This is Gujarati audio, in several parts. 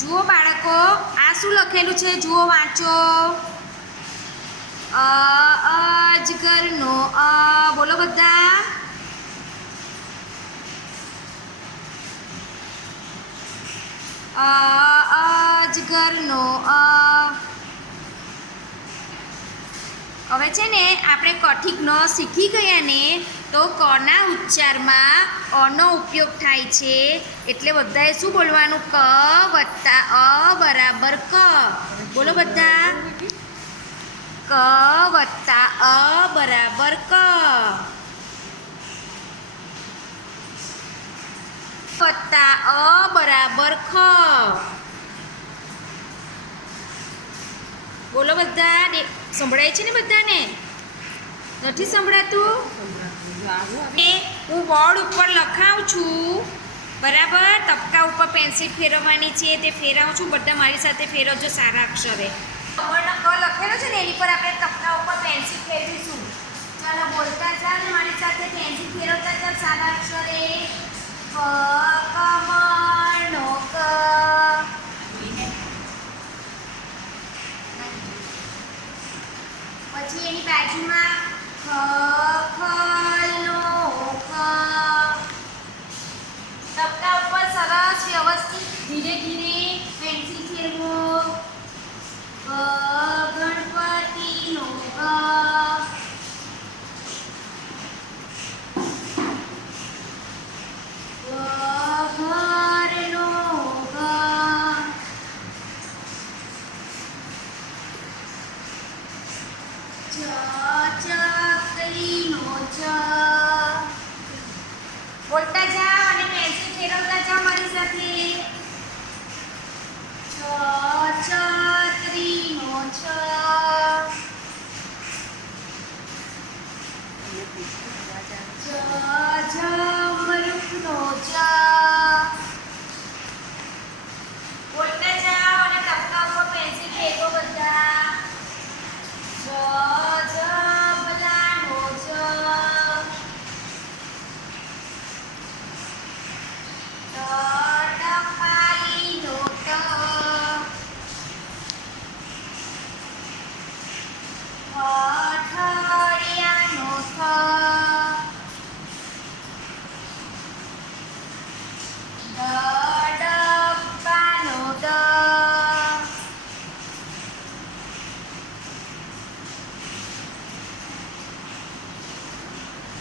જુઓ બાળકો, આ શું લખેલું છે? જુઓ, વાંચો. અજગરનો અ, બોલો બધા. અજગરનો અ. હવે છે ને, આપણે કઠિક ન શીખી ગયા ને તો કના ઉચ્ચારમાં અનો ઉપયોગ થાય છે? એટલે બધાએ શું બોલવાનું? ક વત્તા અ બરાબર ક. બોલો બધા. ક વત્તા અ બરાબર ક. વત્તા અ બરાબર ખ. બોલો બધા સંભળાય છે ને બધાને? નથી સંભળાતું? હું બોર્ડ ઉપર લખાવું છું. બરાબર? તબકા ઉપર પેન્સિલ ફેરવવાની છે, તે ફેરવું છું. બધા મારી સાથે ફેરવજો, સારા અક્ષરે. કમળનો ક લખેલો છે ને, એની પર આપણે તબકા ઉપર પેન્સિલ ફેરવીશું. ચાલો, બોલતા ને મારી સાથે પેન્સિલ ફેરવતા ચાલ, સારા અક્ષરે. કમળનો ક. પછી એની બાજુમાં ખ ઉપર સરસ વ્યવસ્થિત ધીરે ધીરે પેન્સિલ ફેરવો. મારી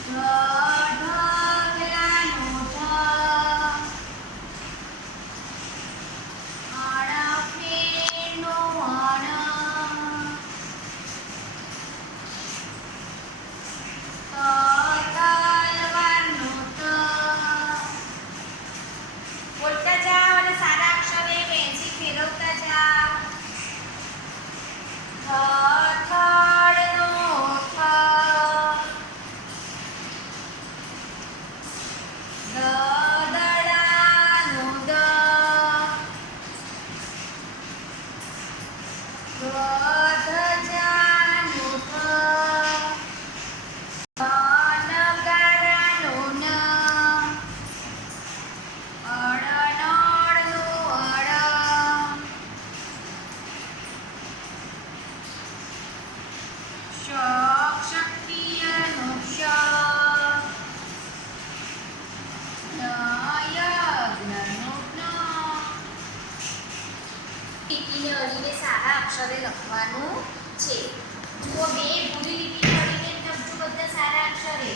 Uh... અક્ષરે લખવાનું છે. જુઓ બે ભૂરી લીટીને કરીને લખજો બધા સારા અક્ષરે.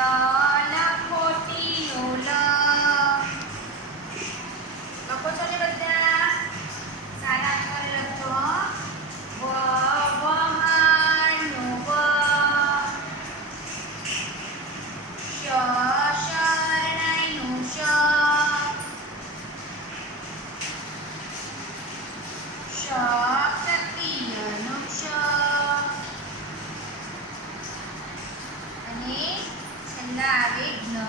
안녕. આવે જ્ઞ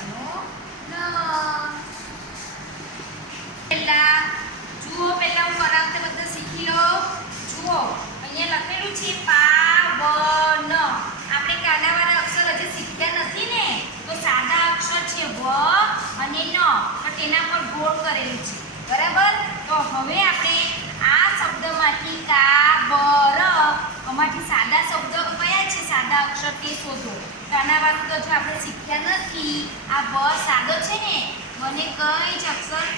ન પહેલા જુઓ પહેલા હું કરાવતે બધા શીખી લો જુઓ અહીંયા લખેલું છે પાવન આપણે કાનાવાળા અક્ષર હજી શીખ્યા નથી ને તો સાદા અક્ષર છે વ અને ન તો તેના પર ગોળ કરેલું છે બરાબર અક્ષર તે શોધો કાનાવાળું તો જો આપણે શીખ્યા નથી, આ બ સાદો છે ને, મને કઈ જ અક્ષર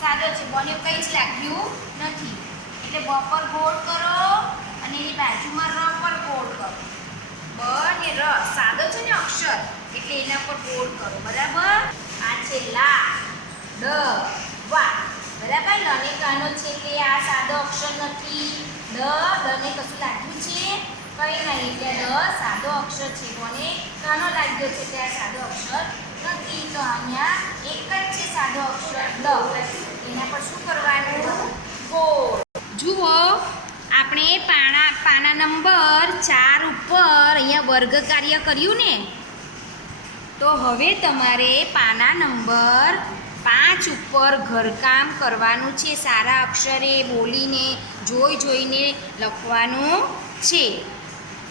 સાદો છે બને કંઈ જ લાગ્યું નથી. એટલે બ પર ગોળ કરો અને એની બાજુમાં ર પર ગોળ કરો. બ ને ર સાદો છે ને અક્ષર, એટલે એના પર ગોળ કરો, બરાબર? આ છે લા ડ વા. બરાબર? લને કાનો છે કે આ સાદો અક્ષર નથી ડ ડને કશું લાગ્યું છે? કંઈ નહીં એટલે ડ સાદો અક્ષર છે. કોને? કનો લાગ્યો છે આ સાદો અક્ષર? નથી તો અહીંયા એક જ છે સાદો અક્ષર ડ એના પર શું કરવાનું? ગોળ. જુઓ, આપણે પાના પાના નંબર ચાર ઉપર અહીંયા વર્ગ કાર્ય કર્યું ને? તો હવે તમારે પાના નંબર પાંચ ઉપર ઘરકામ કરવાનું છે. સારા અક્ષરે બોલીને, જોઈ જોઈને લખવાનું છે.